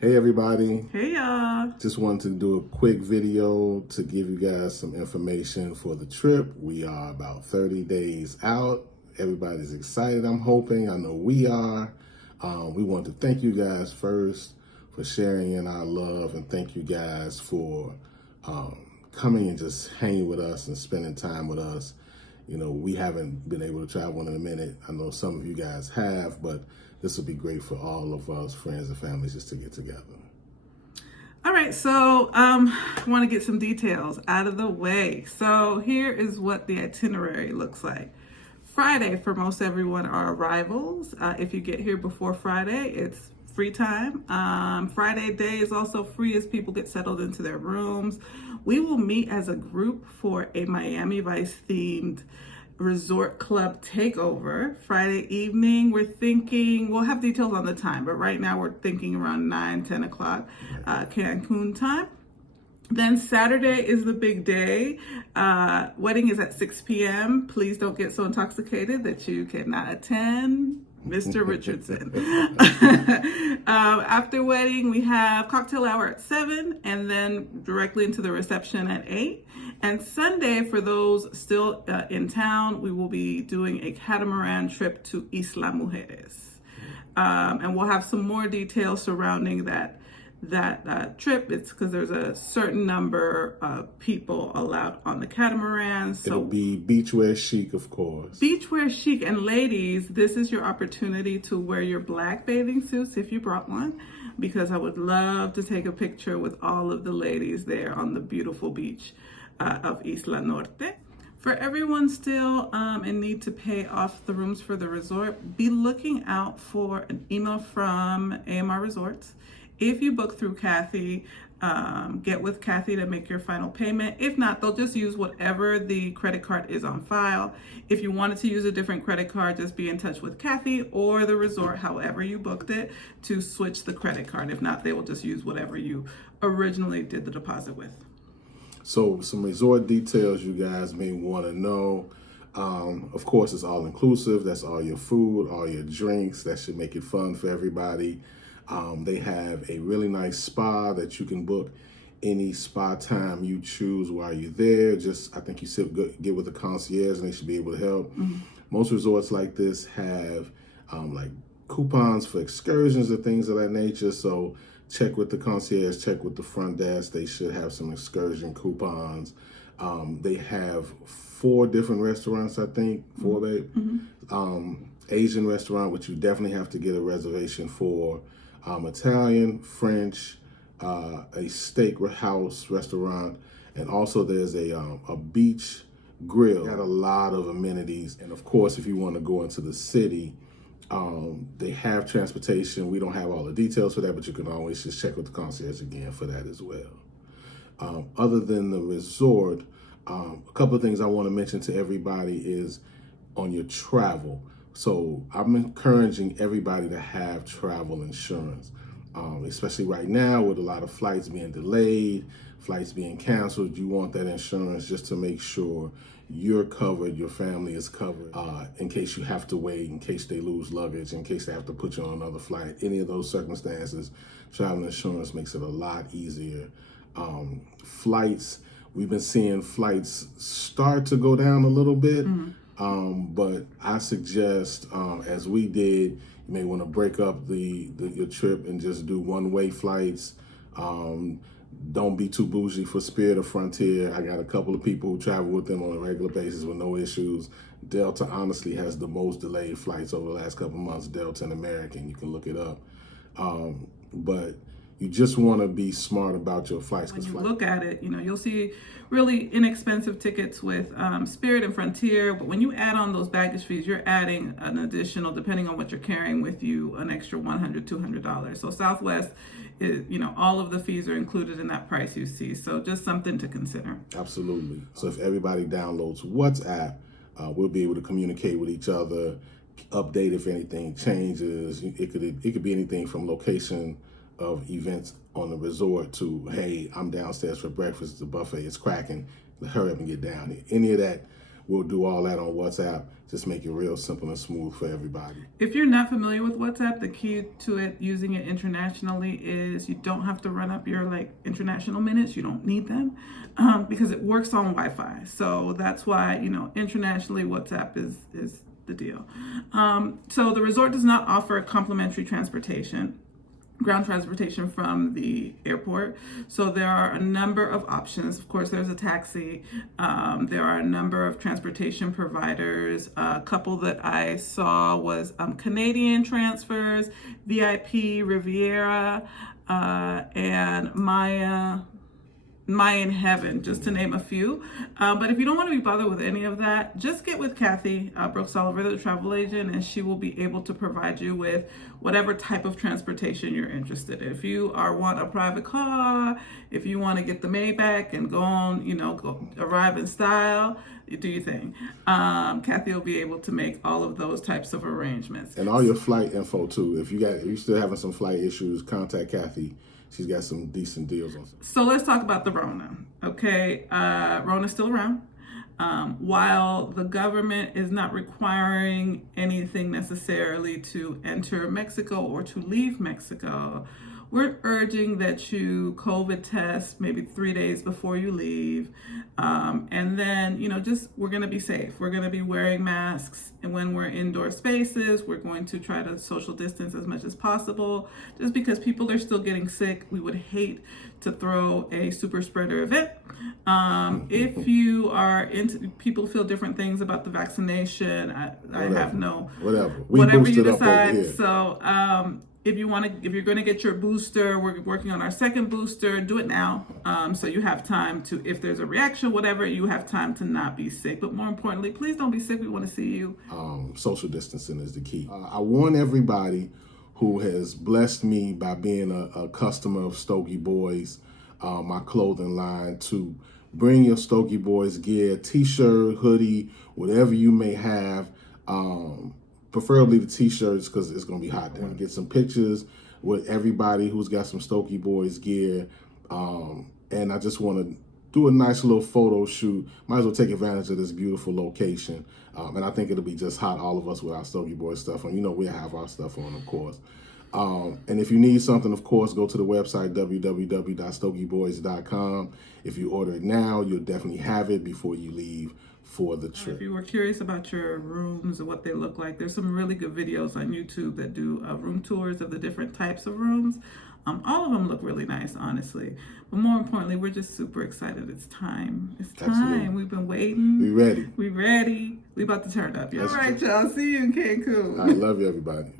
Hey everybody, Hey y'all. just wanted to do a quick video to give you guys some information for the trip. We are about 30 days out. Everybody's excited, I'm hoping. I know we are. We want to thank you guys first for sharing in our love, and thank you guys for coming and just hanging with us and spending time with us. You know, we haven't been able to travel in a minute. I know some of you guys have, but this will be great for all of us, friends and families, just to get together. All right, so I want to get some details out of the way. So here is what the itinerary looks like. Friday, for most everyone, are arrivals. If you get here before Friday, it's free time. Friday day is also free as people get settled into their rooms. We will meet as a group for a Miami Vice themed resort club takeover Friday evening. We're thinking, we'll have details on the time, but right now we're thinking around 9-10 o'clock Cancun time. Then Saturday is the big day. Wedding is at 6 p.m. Please don't get so intoxicated that you cannot attend. Mr. Richardson. After wedding, we have cocktail hour at 7 and then directly into the reception at 8. And Sunday, for those still in town, we will be doing a catamaran trip to Isla Mujeres. And we'll have some more details surrounding that trip. It's because there's a certain number of people allowed on the catamaran. So it'll be beachwear chic, of course. Beachwear chic. And ladies, this is your opportunity to wear your black bathing suits if you brought one, because I would love to take a picture with all of the ladies there on the beautiful beach of Isla Norte. For everyone still in need to pay off the rooms for the resort, be looking out for an email from AMR Resorts. If you book through Kathy, get with Kathy to make your final payment. If not, they'll just use whatever the credit card is on file. If you wanted to use a different credit card, just be in touch with Kathy or the resort, however you booked it, to switch the credit card. If not, they will just use whatever you originally did the deposit with. So some resort details you guys may want to know. Of course, it's all inclusive. That's all your food, all your drinks. That should make it fun for everybody. They have a really nice spa that you can book any spa time you choose while you're there. I think you get with the concierge and they should be able to help. Mm-hmm. Most resorts like this have like coupons for excursions and things of that nature. So check with the concierge, check with the front desk. They should have some excursion coupons. They have 4 different restaurants, I think, 4, babe. Mm-hmm. Asian restaurant, which you definitely have to get a reservation for. Italian, French, a steakhouse restaurant, and also there's a beach grill. Got a lot of amenities, and of course, if you want to go into the city, they have transportation. We don't have all the details for that, but you can always just check with the concierge again for that as well. Other than the resort, a couple of things I want to mention to everybody is on your travel. So I'm encouraging everybody to have travel insurance, especially right now with a lot of flights being delayed, flights being canceled. You want that insurance just to make sure you're covered, your family is covered, in case you have to wait, in case they lose luggage, in case they have to put you on another flight. Any of those circumstances, travel insurance makes it a lot easier. Flights, we've been seeing flights start to go down a little bit. Mm-hmm. But I suggest, as we did, you may want to break up your trip and just do one-way flights. Don't be too bougie for Spirit or Frontier. I got a couple of people who travel with them on a regular basis with no issues. Delta honestly has the most delayed flights over the last couple of months, Delta and American. You can look it up. But you just want to be smart about your flights. When you look at it, you'll see really inexpensive tickets with Spirit and Frontier. But when you add on those baggage fees, you're adding an additional, depending on what you're carrying with you, an extra $100, $200. So Southwest is, all of the fees are included in that price you see. So just something to consider. Absolutely. So if everybody downloads WhatsApp, we'll be able to communicate with each other, update if anything changes. It could be anything from location of events on the resort to, hey, I'm downstairs for breakfast, the buffet is cracking, hurry up and get down here. Any of that we'll do all that on WhatsApp. Just make it real simple and smooth for everybody. If you're not familiar with WhatsApp, the key to it using it internationally is you don't have to run up your international minutes. You don't need them because it works on Wi-Fi. So that's why, internationally WhatsApp is the deal. So the resort does not offer complimentary transportation, ground transportation from the airport. So there are a number of options. Of course, there's a taxi. There are a number of transportation providers. A couple that I saw was Canadian Transfers, VIP, Riviera, and Mayan Heaven, just to name a few. But if you don't want to be bothered with any of that, just get with Kathy Brooks Oliver, the travel agent, and she will be able to provide you with whatever type of transportation you're interested in. If you want a private car, if you want to get the Maybach and go on, arrive in style, do your thing. Kathy will be able to make all of those types of arrangements. And all your flight info too. If you're still having some flight issues, contact Kathy. She's got some decent deals on. So let's talk about the Rona. Okay, Rona's still around. While the government is not requiring anything necessarily to enter Mexico or to leave Mexico, we're urging that you COVID test maybe 3 days before you leave. And then, we're going to be safe. We're going to be wearing masks. And when we're indoor spaces, we're going to try to social distance as much as possible. Just because people are still getting sick, we would hate to throw a super spreader event. If you are people feel different things about the vaccination, I have no, whatever you decide. So, if you're going to get your booster, we're working on our second booster, do it now. So you have time to, if there's a reaction, whatever, you have time to not be sick. But more importantly, please don't be sick. We want to see you. Social distancing is the key. I want everybody who has blessed me by being a customer of Stogie Boys, my clothing line, to bring your Stogie Boys gear, t-shirt, hoodie, whatever you may have. Preferably the t-shirts because it's going to be hot. I want to get some pictures with everybody who's got some Stogie Boys gear. And I just want to do a nice little photo shoot. Might as well take advantage of this beautiful location. And I think it'll be just hot, all of us with our Stogie Boys stuff on. We'll have our stuff on, of course. And if you need something, of course, go to the website, www.stogieboys.com. If you order it now, you'll definitely have it before you leave for the trip. If you were curious about your rooms and what they look like, there's some really good videos on YouTube that do room tours of the different types of rooms. All of them look really nice, honestly. But more importantly, we're just super excited. It's time. It's time. Absolutely. We've been waiting. We ready. We ready. We about to turn up. All right, y'all. See you in Cancun. I love you, everybody.